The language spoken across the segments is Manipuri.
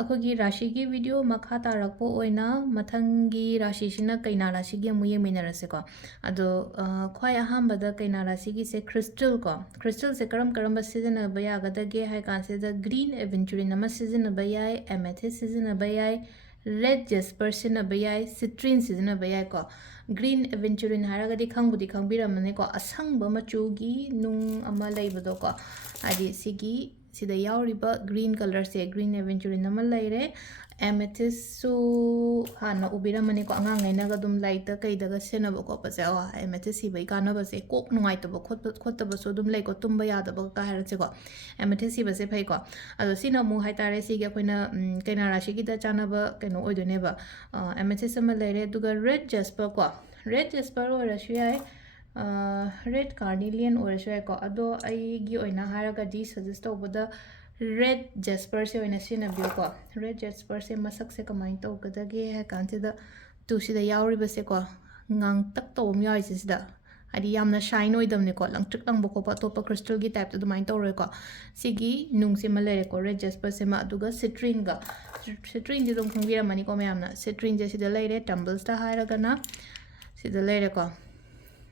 ꯑꯩꯈꯣꯏꯒꯤ ꯔꯥꯁꯤꯒꯤ ꯚꯤꯗꯤꯑꯣ ꯃꯈꯥ ꯇꯥꯔꯛꯄ ꯑꯣꯏꯅ ꯃꯊꯪꯒꯤ ꯔꯥꯁꯤꯁꯤꯅ ꯀꯩꯅꯥ ꯔꯥꯁꯤꯒꯤ ꯑꯃꯨꯛ ꯌꯦꯡꯃꯤꯟꯅꯔꯁꯦꯀꯣ ꯑꯗꯣ ꯈ꯭ꯋꯥꯏ ꯑꯍꯥꯟꯕꯗ ꯀꯩꯅꯥ ꯔꯥꯁꯤꯒꯤꯁꯦ ꯀ꯭ꯔꯤꯁꯇꯜ ꯀ꯭ꯔꯤꯁꯇꯜꯁꯦ ꯀꯔꯝꯕ ꯁꯤꯖꯤꯟꯅꯕ ꯌꯥꯒꯗꯒꯦ ꯍꯥꯏ ꯀꯥꯟꯁꯤꯗ ꯒ꯭ꯔꯤꯟ ꯑꯦꯚꯦꯟꯆꯨꯔꯤꯟ ꯑꯃ ꯁꯤꯖꯤꯟꯅꯕ ꯌꯥꯏ ꯑꯦꯃꯦꯊꯤꯁ ꯁꯤꯖꯤꯟꯅꯕ ꯌꯥꯏ ꯔꯦꯗ ꯖꯦꯁꯄꯔ ꯁꯤꯖꯤꯟꯅꯕ ꯌꯥꯏ ꯁꯤꯇ꯭ꯔꯤꯟ ꯁꯤꯖꯤꯟꯅꯕ ꯌꯥꯏꯀꯣ ꯒ꯭ꯔꯤꯟ ꯑꯦꯚꯦꯟꯆꯨꯔꯤꯟ ꯍꯥꯏꯔꯒꯗꯤ ꯈꯪꯕꯨꯗꯤ ꯈꯪꯕꯤꯔꯝꯃꯅꯤꯀꯣ ꯑꯁꯪꯕ ꯃꯆꯨꯒꯤ ꯅꯨꯡ ꯑꯃ ꯂꯩꯕꯗꯣꯀꯣ ꯍꯥꯏꯗꯤ sida yauriba green color se green aventurine nama leire amethyst su hana ubira mani ko anga ngai naga dum light kai daga sena ba ko pa se wa amethyst si bai kana ba se kok nungai to ba khot ba so dum lai ko tumba ya da ba ka har se ko amethyst si ba se phai ko ado sina mu hai tare si ga koina kaina rashi gi da chana ba kaino oi do ne ba amethyst ma leire duga red jasper ora shu yai red carnelian or so ko ado ai gi oina haraga di suggest tawbada red jasper se oina sina bio ko red jasper se masak se kamai taw kadage ha kansida tu sida yauri ba se ko ngang tak tawm yai sida adi yamna shine oidamne ko langtrik lang boko pa topa crystal gi type to main taw re ko sigi nung se malere ko red jasper se ma aduga citrine di dum khungira mani ko mayamna citrine je sida leire tumbles ta haraga na sida leire ko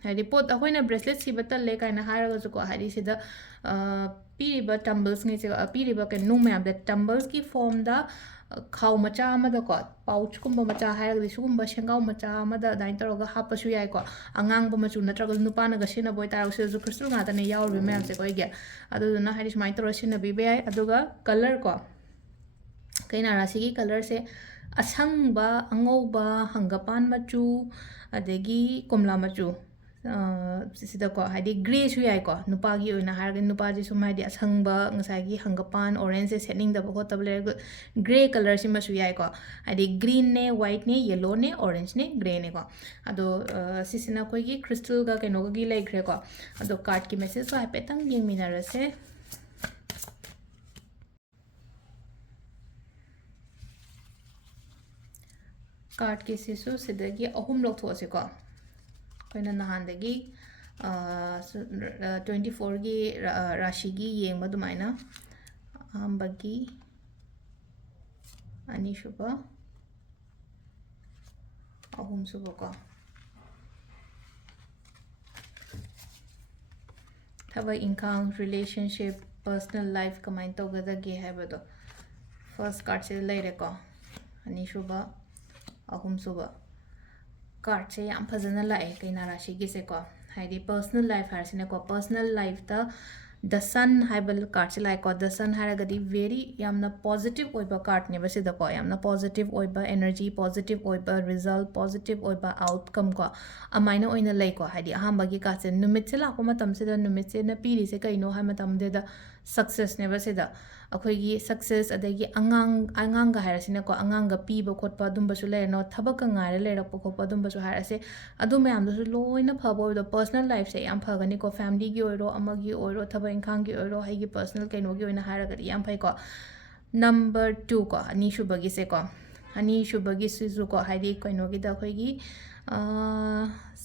hadi pot ahoina bracelet si batal le kaina haraga su ko hadi sida piriba tumbles ngi se piriba ke nu mayam da tumbles ki form da khaw macha ama da ko pouch kumba macha haraga di sugumba shengaw macha ama da dain taroga hapa su yai ko angang ba machu natraga nupa na ga sina boy taraga su crystal nga da ne yaw be mayam se ko ige adu na hadi smai taro sina bi be ai aduga color ko kaina rasi gi color se asangba angauba hangapan machu adegi komla machu sida ko hadi gray su yai ko nupa gi oina har nupa ji su mai di asangba ngasai gi hangapan orange se setting da ko table gray color si ma su yai ko hadi green ne white ne yellow ne orange ne gray ne ko ado sisina ko gi crystal ga keno gi lai gre ko ado card ki message so hapetang yeng minarase card ki sisu sidagi ahum lok those ko koina nahandagi 24 gi rashi gi yengba dumaina ambagi ani shuba ahum suba ko thaba income relationship personal life kamain tawgadage haibado first card se leire ko ani shuba ahum suba card se yam phajana lae kaina rashi gi se ko haidi personal life har sine ko personal life ta the sun haibal card se lai ko the sun haraga di very yamna positive oiba card ne base da ko yamna positive oiba energy positive oiba result positive oiba outcome ko amaina oina lai ko haidi ahamba gi card se numit se la ko matam se da numit se na piri se kaino ha matam de da success ne base da अखोगी सक्सेस अदगी अंगांग ga harasina ko anganga piba khotpa dumba su leino thabak ka ngare lerakpa khotpa dumba su harase adu mayam su loina phabo do personal life se yam phagani ko family gi oiro amagi oiro thaba inkhang gi oiro haigi personal kaino gi oina haraga yam phai ko number 2 ko ani shubagi se ko ani shubagi su ko haidi kaino gi da khoigi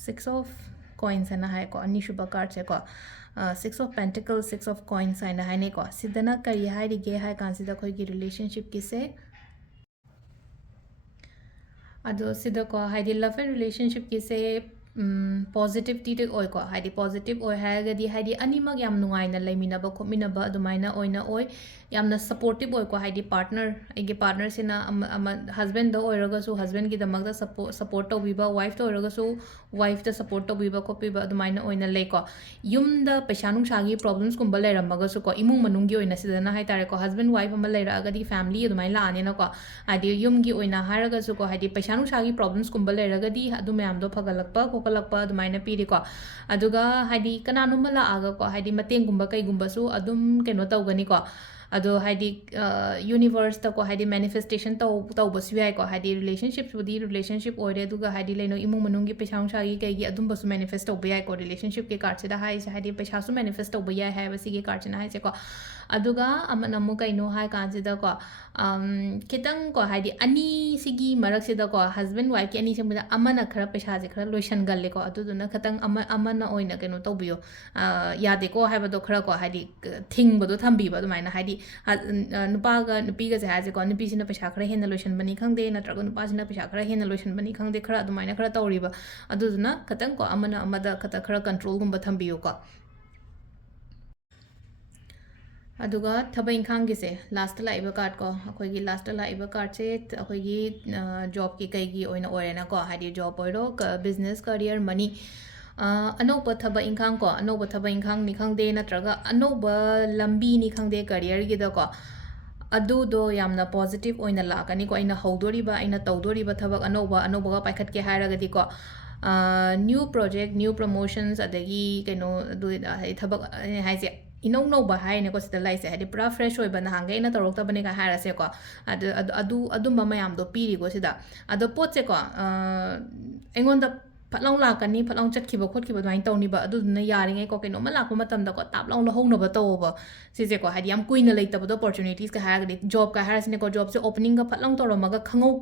6 of coins ana hai ko ani shuba card se ko 6 of pentacles 6 of coins aina haine ko sidana kari hairi ge hai kansida khoi gi relationship ki se ado sida ko haidi love and relationship ki se positive ti oi ko haidi positive oi haga di haidi animag yam nungai na laimina ba khomina ba adumaina oina oi yamna supportive oi ko haidi partner ege partner sina husband do oiraga su husband gi damag da support to biba wife to oiraga su wife da support to biba ko biba adumaina oina le ko yum da paisa nung sagi problems kumba le ramaga su ko imung manung gi oina sidana hai tare ko husband wife ama le raga di family adumai la ane na ko haidi yum gi oina haraga su ko haidi paisa nung sagi problems kumba le raga di adu mayam do phagalakpa kokalakpa adumaina piri ko aduga haidi kananuma la aga ko haidi mateng gumba kai gumba su adum keno tawgani ko ado haidi universe ta ko haidi manifestation taw basu yai ko haidi relationship budi relationship oire duga haidi leno imung manung gi paisa sa gi kai gi adum basu manifest taw yai ko relationship ke card se da hai haidi paisa su manifest taw yai hai basi gi card se na hai se ko ꯑꯗꯨꯒ ꯑꯃꯅ ꯑꯃꯨꯛ ꯀꯩꯅꯣ ꯍꯥꯏ ꯀꯥꯟꯁꯤꯗꯀꯣ ꯈꯤꯇꯪꯀꯣ ꯍꯥꯏꯗꯤ ꯑꯅꯤꯁꯤꯒꯤ ꯃꯔꯛꯁꯤꯗꯀꯣ ꯍꯁꯕꯦꯟ ꯋꯥꯏꯐꯀꯤ ꯑꯅꯤꯁꯤꯕꯗ ꯑꯃꯅ ꯈꯔ ꯄꯩꯁꯥꯁꯦ ꯈꯔ ꯂꯣꯏꯁꯟꯒꯜꯂꯦꯀꯣ ꯑꯗꯨꯗꯨꯅ ꯈꯤꯇꯪ ꯑꯃꯅ ꯑꯣꯏꯅ ꯀꯩꯅꯣ ꯇꯧꯕꯤꯌꯣ ꯌꯥꯗꯦꯀꯣ ꯍꯥꯏꯕꯗꯣ ꯈꯔꯀꯣ ꯍꯥꯏꯗꯤ ꯊꯤꯡꯕꯗꯣ ꯊꯝꯕꯤꯕ ꯑꯗꯨꯃꯥꯏꯅ ꯍꯥꯏꯗꯤ ꯅꯨꯄꯥꯒ ꯅꯨꯄꯤꯒꯁꯦ ꯍꯥꯏꯁꯦꯀꯣ ꯅꯨꯄꯤꯁꯤꯅ ꯄꯩꯁꯥ ꯈꯔ ꯍꯦꯟꯅ ꯂꯣꯏꯁꯟꯕꯅꯤ ꯈꯪꯗꯦ ꯅꯠꯇ꯭ꯔꯒ ꯅꯨꯄꯥꯁꯤꯅ ꯄꯩꯁꯥ ꯈꯔ ꯍꯦꯟꯅ ꯂꯣꯏꯁꯟꯕꯅꯤ ꯈꯪꯗꯦ ꯈꯔ ꯑꯗꯨꯃꯥꯏꯅ ꯈꯔ ꯇꯧꯔꯤꯕ ꯑꯗꯨꯗꯨꯅ ꯈꯤꯇꯪꯀꯣ ꯑꯃꯅ ꯑꯃꯗ ꯈꯔ ꯀꯟꯇ꯭ꯔꯣꯜꯒꯨꯝꯕ ꯊꯝꯕꯤꯌꯨꯀꯣ ꯑꯗꯨꯒ ꯊꯕꯛ ꯏꯪꯈꯥꯡꯒꯤꯁꯦ ꯂꯥꯁꯇ ꯂꯥꯛꯏꯕ ꯀꯥꯔꯠ ꯀꯣ ꯑꯩꯈꯣꯏꯒꯤ ꯂꯥꯁꯇ ꯂꯥꯛꯏꯕ ꯀꯥꯔꯠꯁꯦ ꯑꯩꯈꯣꯏꯒꯤ ꯖꯣꯕꯀꯤ ꯀꯩꯒꯤ ꯑꯣꯏꯅ ꯑꯣꯏꯔꯦꯅꯀꯣ ꯍꯥꯏꯗꯤ ꯖꯣꯕ ꯑꯣꯏꯔꯣ ꯕꯤꯖꯅꯦꯁ ꯀꯔꯤꯌꯔ ꯃꯅꯤ ꯑꯅꯧꯕ ꯊꯕꯛ ꯏꯪꯈꯥꯡ ꯀꯣ ꯑꯅꯧꯕ ꯊꯕꯛ ꯏꯪꯈꯥꯡꯅꯤ ꯈꯪꯗꯦ ꯅꯠꯇ꯭ꯔꯒ ꯑꯅꯧꯕ ꯂꯝꯕꯤꯅꯤ ꯈꯪꯗꯦ ꯀꯔꯤꯌꯔꯒꯤꯗꯀꯣ ꯑꯗꯨꯗꯣ ꯌꯥꯝꯅ ꯄꯣꯖꯤꯇꯤቭ ꯑꯣꯏꯅ ꯂꯥꯛꯀꯅꯤꯀꯣ ꯑꯩꯅ ꯍꯧꯗꯣꯔꯤꯕ ꯑꯩꯅ ꯇꯧꯗꯣꯔꯤꯕ ꯊꯕꯛ ꯑꯅꯧꯕꯒ ꯄꯥꯏꯈꯠꯀꯦ ꯍꯥꯏꯔꯒꯗꯤꯀꯣ ꯅ꯭ꯌꯨ ꯄ꯭ꯔꯣꯖꯦꯛ ꯅ꯭ꯌꯨ ꯄ꯭ꯔꯃꯣꯁꯟꯁ ꯑꯗꯒꯤ ꯀꯩꯅꯣ ꯑꯗꯨ ꯍꯥꯏꯗꯤ ꯊꯕꯛ ꯍꯥꯏꯁꯦ ꯏꯅꯧ ꯅꯧꯕ ꯍꯥꯏꯅꯦꯀꯣ ꯁꯤꯗ ꯂꯩꯁꯦ ꯍꯥꯏꯗꯤ ꯄꯨꯔꯥ ꯐ꯭ꯔꯦꯁ ꯑꯣꯏꯕ ꯅꯍꯥꯟꯒꯩ ꯑꯩꯅ ꯇꯧꯔꯛꯇꯕꯅꯦꯒ ꯍꯥꯏꯔꯁꯦꯀꯣ ꯑꯗꯨꯝꯕ ꯃꯌꯥꯝꯗꯣ ꯄꯤꯔꯤꯀꯣ ꯁꯤꯗ ꯑꯗꯣ ꯄꯣꯠꯁꯦꯀꯣ ꯑꯩꯉꯣꯟꯗ ꯐꯠꯂꯥꯎ ꯂꯥꯛꯀꯅꯤ ꯐꯠꯂꯥꯎ ꯆꯠꯈꯤꯕ ꯈꯣꯠꯈꯤꯕ ꯑꯗꯨꯃꯥꯏꯅ ꯇꯧꯅꯤꯕ ꯑꯗꯨꯗꯨꯅ ꯌꯥꯔꯤꯉꯩꯀꯣ ꯀꯩꯅꯣꯝꯃ ꯂꯥꯛꯄ ꯃꯇꯝꯗꯀꯣ ꯇꯥꯞ ꯂꯥꯎ ꯂꯧꯍꯧꯅꯕ ꯇꯧꯋꯣꯕ ꯁꯤꯁꯦꯀꯣ ꯍꯥꯏꯗꯤ ꯌꯥꯝ ꯀꯨꯏꯅ ꯂꯩꯇꯕꯗꯣ ꯑꯣꯄꯣꯔꯆꯨꯅꯤꯇꯤꯁꯀ ꯍꯥꯏꯔꯒꯗꯤ ꯖꯣꯕꯀ ꯍꯥꯏꯔꯁꯤꯅꯦꯀꯣ ꯖꯣꯕꯁꯦ ꯑꯣꯄꯅꯤꯡꯒ ꯐꯠꯂꯥꯎ ꯇꯧꯔꯝꯃꯒ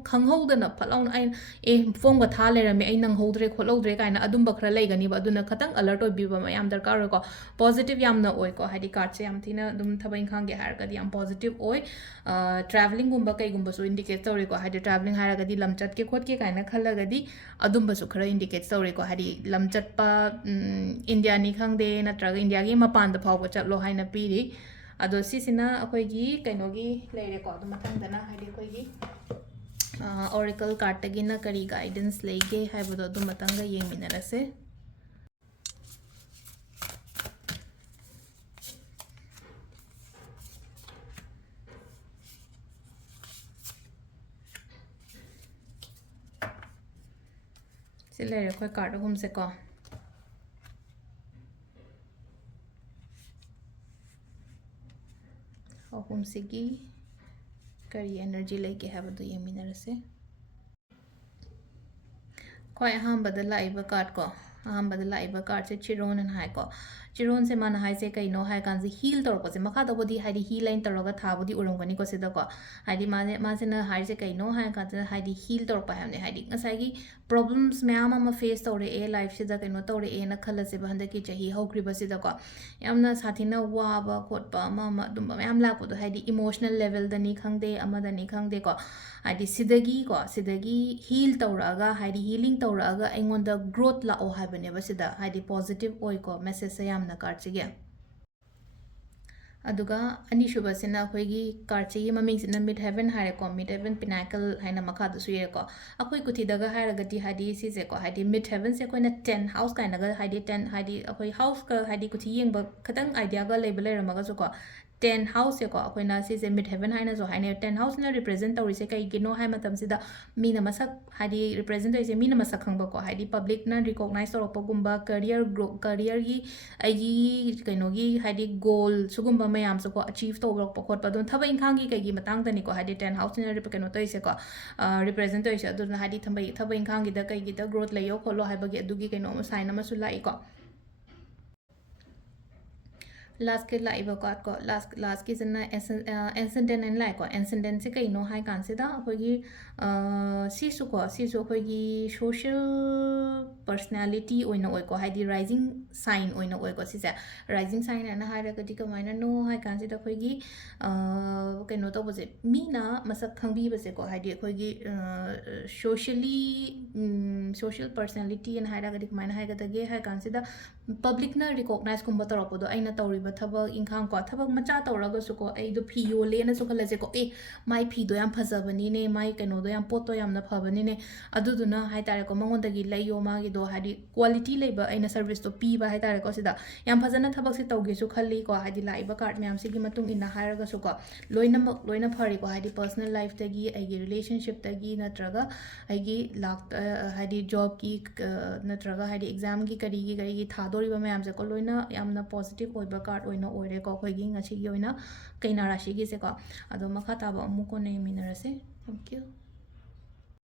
ꯈꯪꯍꯧꯗꯅ ꯐꯠꯂꯥꯎꯅ ꯑꯩꯅ ꯐꯣꯝꯒ ꯊꯥ ꯂꯩꯔꯝꯃꯦ ꯑꯩ ꯅꯪꯍꯧꯗ꯭ꯔꯦ ꯈꯣꯠꯍꯧꯗ꯭ꯔꯦ ꯀꯥꯏꯅ ꯑꯗꯨꯝꯕ ꯈꯔ ꯂꯩꯒꯅꯤꯕ ꯑꯗꯨꯅ ꯈꯇꯪ ꯑꯂꯔꯠ ꯑꯣꯏꯕꯤꯕ ꯌꯥꯝ ꯗꯔꯀꯥꯔ ꯑꯣꯏꯀꯣ ꯄꯣꯖꯤꯇꯤቭ ꯌꯥꯝꯅ ꯑꯣꯏꯀꯣ ꯍꯥꯏꯗꯤ ꯀꯥꯔꯠꯁꯦ ꯌꯥꯝ ꯊꯤꯅ ꯑꯗꯨꯝ ꯊꯕꯛ ꯏꯪꯈꯥꯡꯒꯤ ꯍꯥꯏꯔꯒꯗꯤ ꯌꯥꯝ ꯄꯣꯖꯤꯇꯤቭ ꯑꯣꯏ ꯇ꯭ꯔꯥꯚꯦꯂꯤꯡꯒꯨꯝꯕ ꯀꯩꯒꯨꯝꯕꯁꯨ ꯏꯟꯗꯤꯀꯦꯠ ꯇꯧꯔꯤꯀꯣ ꯍꯥꯏꯗꯤ ꯇ꯭ꯔꯥꯚꯦꯂꯤꯡ ꯍꯥꯏꯔꯒꯗꯤ ꯂꯝ ꯆꯠꯀꯦ ꯈꯣꯠꯀꯦ ꯀꯥꯏꯅ ꯈꯜꯂꯒꯗꯤ ꯑꯗꯨꯝꯕꯁꯨ ꯈꯔ ꯏꯟꯗꯤꯀꯦꯠ ꯇꯧꯔꯤꯀꯣ ꯍꯥꯏꯗꯤ ꯂꯝ ꯆꯠꯄ ꯏꯟꯗꯤꯌꯥꯅꯤ ꯈꯪꯗꯦ ꯅꯠꯇ꯭ꯔꯒ ꯏꯟꯗꯤꯌꯥꯒꯤ ꯃꯄꯥꯟꯗ ꯐꯥꯎꯕ ꯆꯠꯂꯣ ꯍꯥꯏꯅ ꯄꯤꯔꯤ ꯑꯗꯣ ꯁꯤꯁꯤꯅ ꯑꯩꯈꯣꯏꯒꯤ ꯀꯩꯅꯣꯒꯤ ꯂꯩꯔꯦꯀꯣ ꯑꯗꯨ ꯃꯊꯪꯗꯅ ꯍꯥꯏꯗꯤ ꯑꯩꯈꯣꯏꯒꯤ ꯑꯣꯔꯦꯀꯜ ꯀꯥꯔꯠꯇꯒꯤꯅ ꯀꯔꯤ ꯒꯥꯏꯗꯦꯟꯁ ꯂꯩꯒꯦ ꯍꯥꯏꯕꯗꯣ ꯑꯗꯨ ꯃꯇꯪꯒ ꯌꯦꯡꯃꯤꯟꯅꯔꯁꯦ ꯁꯤ ꯂꯩꯔꯦ ꯑꯩꯈꯣꯏ ꯀꯥꯔꯠ ꯑꯍꯨꯝꯁꯦꯀꯣ ꯑꯍꯨꯝꯁꯤꯒꯤ ꯀꯔꯤ ꯑꯦꯅꯔꯖꯤ ꯂꯩꯒꯦ ꯍꯥꯏꯕꯗꯣ ꯌꯦꯡꯃꯤꯟꯅꯔꯁꯦ ꯈ꯭ꯋꯥꯏ ꯑꯍꯥꯟꯕꯗ ꯂꯥꯛꯏꯕ ꯀꯥꯔꯠ ꯀꯣ ꯑꯍꯥꯟꯕꯗ ꯂꯥꯛꯏꯕ ꯀꯥꯔꯠꯁꯦ ꯆꯤꯔꯣꯟ ꯑꯅ ꯍꯥꯏꯀꯣ ꯆꯤꯔꯣꯟꯁꯦ ꯃꯥꯅ ꯍꯥꯏꯁꯦ ꯀꯩꯅꯣ ꯍꯥꯏ ꯀꯥꯟꯁꯦ ꯍꯤꯜ ꯇꯧꯔꯛꯄꯁꯦ ꯃꯈꯥꯗꯕꯨꯗꯤ ꯍꯥꯏꯗꯤ ꯍꯤꯜ ꯑꯩꯅ ꯇꯧꯔꯒ ꯊꯥꯕꯨꯗꯤ ꯎꯔꯝꯒꯅꯤꯀꯣ ꯁꯤꯗꯀꯣ ꯍꯥꯏꯗꯤ ꯃꯥꯁꯤꯅ ꯍꯥꯏꯔꯤꯁꯦ ꯀꯩꯅꯣ ꯍꯥꯏ ꯀꯥꯟꯁꯤꯗ ꯍꯥꯏꯗꯤ ꯍꯤꯜ ꯇꯧꯔꯛꯄ ꯍꯥꯏꯕꯅꯦ ꯍꯥꯏꯗꯤ ꯉꯁꯥꯏꯒꯤ ꯄ꯭ꯔꯣꯕ꯭ꯂꯦꯝꯁ ꯃꯌꯥꯝ ꯑꯃ ꯐꯦꯁ ꯇꯧꯔꯛꯑꯦ ꯂꯥꯏꯐꯁꯤꯗ ꯀꯩꯅꯣ ꯇꯧꯔꯛꯑꯦꯅ ꯈꯜꯂꯁꯦꯕ ꯍꯟꯗꯛꯀꯤ ꯆꯍꯤ ꯍꯧꯈ꯭ꯔꯤꯕꯁꯤꯗꯀꯣ ꯌꯥꯝꯅ ꯁꯥꯊꯤꯅ ꯋꯥꯕ ꯈꯣꯠꯄ ꯑꯃ ꯑꯗꯨꯝꯕ ꯃꯌꯥꯝ ꯂꯥꯛꯄꯗꯣ ꯍꯥꯏꯗꯤ ꯏꯃꯣꯁꯅꯦꯜ ꯂꯦꯚꯦꯜꯗꯅꯤ ꯈꯪꯗꯦ ꯑꯃꯗꯅꯤ ꯈꯪꯗꯦꯀꯣ ꯍꯥꯏꯗꯤ ꯁꯤꯗꯒꯤ ꯍꯤꯜ ꯇꯧꯔꯛꯑꯒ ꯍꯥꯏꯗꯤ ꯍꯤꯂꯤꯡ ꯇꯧꯔꯛꯑꯒ ꯑꯩꯉꯣꯟꯗ ꯒ꯭ꯔꯣꯠ ꯂꯥꯛꯑꯣ ꯍꯥꯏꯕꯅꯦꯕ ꯁꯤꯗ ꯍꯥꯏꯗꯤ ꯄꯣꯖꯤꯇꯤቭ ꯑꯣꯏꯀꯣ ꯃꯦꯁꯦꯖꯁꯦ ꯌꯥꯝꯅ ꯀꯥꯔꯠꯁꯤꯒꯤ ꯑꯗꯨꯒ ꯑꯅꯤꯁꯨꯕꯁꯤꯅ ꯑꯩꯈꯣꯏꯒꯤ ꯀꯥꯔꯠꯁꯤꯒꯤ ꯃꯃꯤꯡꯁꯤꯅ ꯃꯤꯠ ꯍꯦꯚꯦꯟ ꯍꯥꯏꯔꯦꯀꯣ ꯃꯤꯠ ꯍꯦꯚꯦꯟ ꯄꯤꯅꯥꯀꯜ ꯍꯥꯏꯅ ꯃꯈꯥꯗꯁꯨ ꯏꯔꯦꯀꯣ ꯑꯩꯈꯣꯏ ꯀꯨꯊꯤꯗꯒ ꯍꯥꯏꯔꯒꯗꯤ ꯍꯥꯏꯗꯤ ꯁꯤꯁꯦꯀꯣ ꯍꯥꯏꯗꯤ ꯃꯤꯠ ꯍꯦꯚꯦꯟꯁꯦ ꯑꯩꯈꯣꯏꯅ 10 ꯍꯥꯎꯁ ꯀꯥꯏꯅꯒ ꯍꯥꯏꯗꯤ 10 ꯍꯥꯏꯗꯤ ꯑꯩꯈꯣꯏ ꯍꯥꯎꯁꯀ ꯍꯥꯏꯗꯤ ꯀꯨꯊꯤ ꯌꯦꯡꯕ ꯈꯤꯇꯪ ꯑꯥꯏꯗꯤꯌꯥꯒ ꯂꯩꯔꯝꯃꯒꯁꯨꯀꯣ 10 ꯍꯥꯎꯁꯁꯦꯀꯣ ꯑꯩꯈꯣꯏꯅ ꯁꯤꯁꯦ ꯃꯤꯠ ꯍꯦꯚꯦꯟ ꯍꯥꯏꯅꯁꯨ ꯍꯥꯏꯅꯩ 10 ꯍꯥꯎꯁꯅ ꯔꯤꯄ꯭ꯔꯦꯖꯦꯟ ꯇꯧꯔꯤꯁꯦ ꯀꯩꯒꯤꯅꯣ ꯍꯥꯏ ꯃꯇꯝꯁꯤꯗ ꯃꯤꯅ ꯃꯁꯛ ꯍꯥꯏꯗꯤ ꯔꯤꯄ꯭ꯔꯦꯖꯦꯟ ꯇꯧꯔꯤꯁꯦ ꯃꯤꯅ ꯃꯁꯛ ꯈꯪꯕꯀꯣ ꯍꯥꯏꯗꯤ ꯄꯕ꯭ꯂꯤꯛꯅ ꯔꯤꯀꯣꯛꯅꯥꯏꯖ ꯇꯧꯔꯛꯄꯒꯨꯝꯕ ꯀꯔꯤꯌꯔꯒꯤ ꯑꯩꯒꯤ ꯀꯩꯅꯣꯒꯤ ꯍꯥꯏꯗꯤ ꯒꯣꯜ ꯁꯤꯒꯨꯝꯕ ꯃꯌꯥꯝꯁꯨꯀꯣ ꯑꯆꯤꯞ ꯇꯧꯔꯛꯄ ꯈꯣꯠꯄ ꯑꯗꯨꯝ ꯊꯕꯛ ꯏꯪꯈꯥꯡꯒꯤ ꯀꯩꯒꯤ ꯃꯇꯥꯡꯗꯅꯤꯀꯣ ꯍꯥꯏꯗꯤ 10 ꯍꯥꯎꯁꯁꯤꯅ ꯀꯩꯅꯣ ꯇꯧꯔꯤꯁꯦꯀꯣ ꯔꯤꯄ꯭ꯔꯦꯖꯦꯟ ꯇꯧꯔꯤꯁꯦ ꯑꯗꯨꯅ ꯍꯥꯏꯗꯤ ꯊꯕꯛ ꯏꯪꯈꯥꯡꯒꯤꯗ ꯀꯩꯒꯤꯗ ꯒ꯭ꯔꯣꯠ ꯂꯩꯌꯣ ꯈꯣꯠꯂꯣ ꯍꯥꯏꯕꯒꯤ ꯑꯗꯨꯒꯤ ꯀꯩꯅꯣ ꯁꯥꯏꯟ ꯑꯃꯁꯨ ꯂꯥꯛꯏꯀꯣ ꯂꯥꯁꯀꯤ ꯂꯥꯛꯏꯕ ꯀꯥꯔꯠꯀꯣ ꯂꯥꯁꯀꯤꯁꯤꯅ ꯑꯦꯟꯁꯦꯟꯗꯦꯟ ꯍꯥꯏꯅ ꯂꯥꯛꯑꯦꯀꯣ ꯑꯦꯟꯁꯦꯟꯗꯦꯟꯁꯦ ꯀꯩꯅꯣ ꯍꯥꯏ ꯀꯥꯟꯁꯤꯗ ꯑꯩꯈꯣꯏꯒꯤ ꯁꯤꯁꯨ ꯑꯩꯈꯣꯏꯒꯤ ꯁꯣꯁꯤꯌꯦꯜ ꯄꯔꯁꯅꯦꯂꯤꯇꯤ ꯑꯣꯏꯅ ꯑꯣꯏꯀꯣ ꯍꯥꯏꯗꯤ ꯔꯥꯏꯖꯤꯡ ꯁꯥꯏꯟ ꯑꯣꯏꯅ ꯑꯣꯏꯀꯣ ꯁꯤꯁꯦ ꯔꯥꯏꯖꯤꯡ ꯁꯥꯏꯟ ꯍꯥꯏꯅ ꯍꯥꯏꯔꯒꯗꯤ ꯀꯃꯥꯏꯅꯅꯣ ꯍꯥꯏ ꯀꯥꯟꯁꯤꯗ ꯑꯩꯈꯣꯏꯒꯤ ꯀꯩꯅꯣ ꯇꯧꯕꯁꯦ ꯃꯤꯅ ꯃꯁꯛ ꯈꯪꯕꯤꯕꯁꯦꯀꯣ ꯍꯥꯏꯗꯤ ꯑꯩꯈꯣꯏꯒꯤ ꯁꯣꯁꯤꯌꯦꯜ ꯄꯔꯁꯅꯦꯂꯤꯇꯤꯅ ꯍꯥꯏꯔꯒꯗꯤ ꯀꯃꯥꯏꯅ ꯍꯥꯏꯒꯗꯒꯦ ꯍꯥꯏ ꯀꯥꯟꯁꯤꯗ ꯄꯕ꯭ꯂꯤꯛꯅ ꯔꯤꯀꯣꯛꯅꯥꯏꯁꯀꯨꯝꯕ ꯇꯧꯔꯛꯄꯗꯣ ꯑꯩꯅ ꯇꯧꯔꯤꯕ ꯊꯕꯛ ꯏꯪꯈꯥꯡꯀꯣ ꯊꯕꯛ ꯃꯆꯥ ꯇꯧꯔꯒꯁꯨꯀꯣ ꯑꯩꯗꯣ ꯐꯤ ꯌꯣꯜꯂꯦꯅꯁꯨ ꯈꯜꯂꯁꯦꯀꯣ ꯃꯥꯏ ꯐꯤꯗꯣ ꯌꯥꯝ ꯐꯖꯕꯅꯤꯅꯦ ꯃꯥꯏ ꯀꯩꯅꯣꯗꯣ ꯌꯥꯝ ꯄꯣꯠꯇꯣ ꯌꯥꯝꯅ ꯐꯕꯅꯤꯅꯦ ꯑꯗꯨꯗꯨꯅ ꯍꯥꯏ ꯇꯥꯔꯦꯀꯣ ꯃꯉꯣꯟꯗꯒꯤ ꯂꯩꯌꯣ ꯃꯥꯒꯤꯗꯣ ꯍꯥꯏꯗꯤ ꯀ꯭ꯋꯥꯂꯤꯇꯤ ꯂꯩꯕ ꯑꯩꯅ ꯁꯔꯚꯤꯁꯇꯣ ꯄꯤꯕ ꯍꯥꯏ ꯇꯥꯔꯦꯀꯣ ꯁꯤꯗ ꯌꯥꯝ ꯐꯖꯅ ꯊꯕꯛꯁꯦ ꯇꯧꯒꯦꯁꯨ ꯈꯜꯂꯤꯀꯣ ꯍꯥꯏꯗꯤ ꯂꯥꯛꯏꯕ ꯀꯥꯔꯠ ꯃꯌꯥꯝꯁꯤꯒꯤ ꯃꯇꯨꯡ ꯏꯟꯅ ꯍꯥꯏꯔꯒꯁꯨꯀꯣ ꯂꯣꯏꯅ ꯐꯔꯤꯀꯣ ꯍꯥꯏꯗꯤ ꯄꯔꯁꯅꯦꯜ ꯂꯥꯏꯐꯇꯒꯤ ꯑꯩꯒꯤ ꯔꯤꯂꯦꯁꯟꯁꯤꯞꯇꯒꯤ ꯅꯠꯇ꯭ꯔꯒ ꯑꯩꯒꯤ ꯍꯥꯏꯗꯤ ꯖꯣꯕꯀꯤ ꯅꯠꯇ꯭ꯔꯒ ꯍꯥꯏꯗꯤ ꯑꯦꯛꯖꯥꯝꯒꯤ ꯀꯔꯤꯒꯤ ꯊꯥꯗꯣꯔꯤꯕ ꯃꯌꯥꯝꯁꯦꯀꯣ ꯂꯣꯏꯅ ꯌꯥꯝꯅ ꯄꯣꯖꯤꯇꯤቭ ꯑꯣꯏꯕ ꯀꯥꯔꯠ ꯑꯣꯏꯅ ꯑꯣꯏꯔꯦꯀꯣ ꯑꯩꯈꯣꯏꯒꯤ ꯉꯁꯤꯒꯤ ꯑꯣꯏꯅ ꯀꯩꯅꯥ ꯔꯥಶꯤꯒꯤꯁꯦꯀꯣ ꯑꯗꯣ ꯃꯈꯥ ꯇꯥꯕ ꯑꯃꯨꯛ ꯀꯣꯟꯅ ꯌꯦꯡꯃꯤꯟꯅꯔꯁꯦ ꯊꯦꯡꯛ ꯌꯨ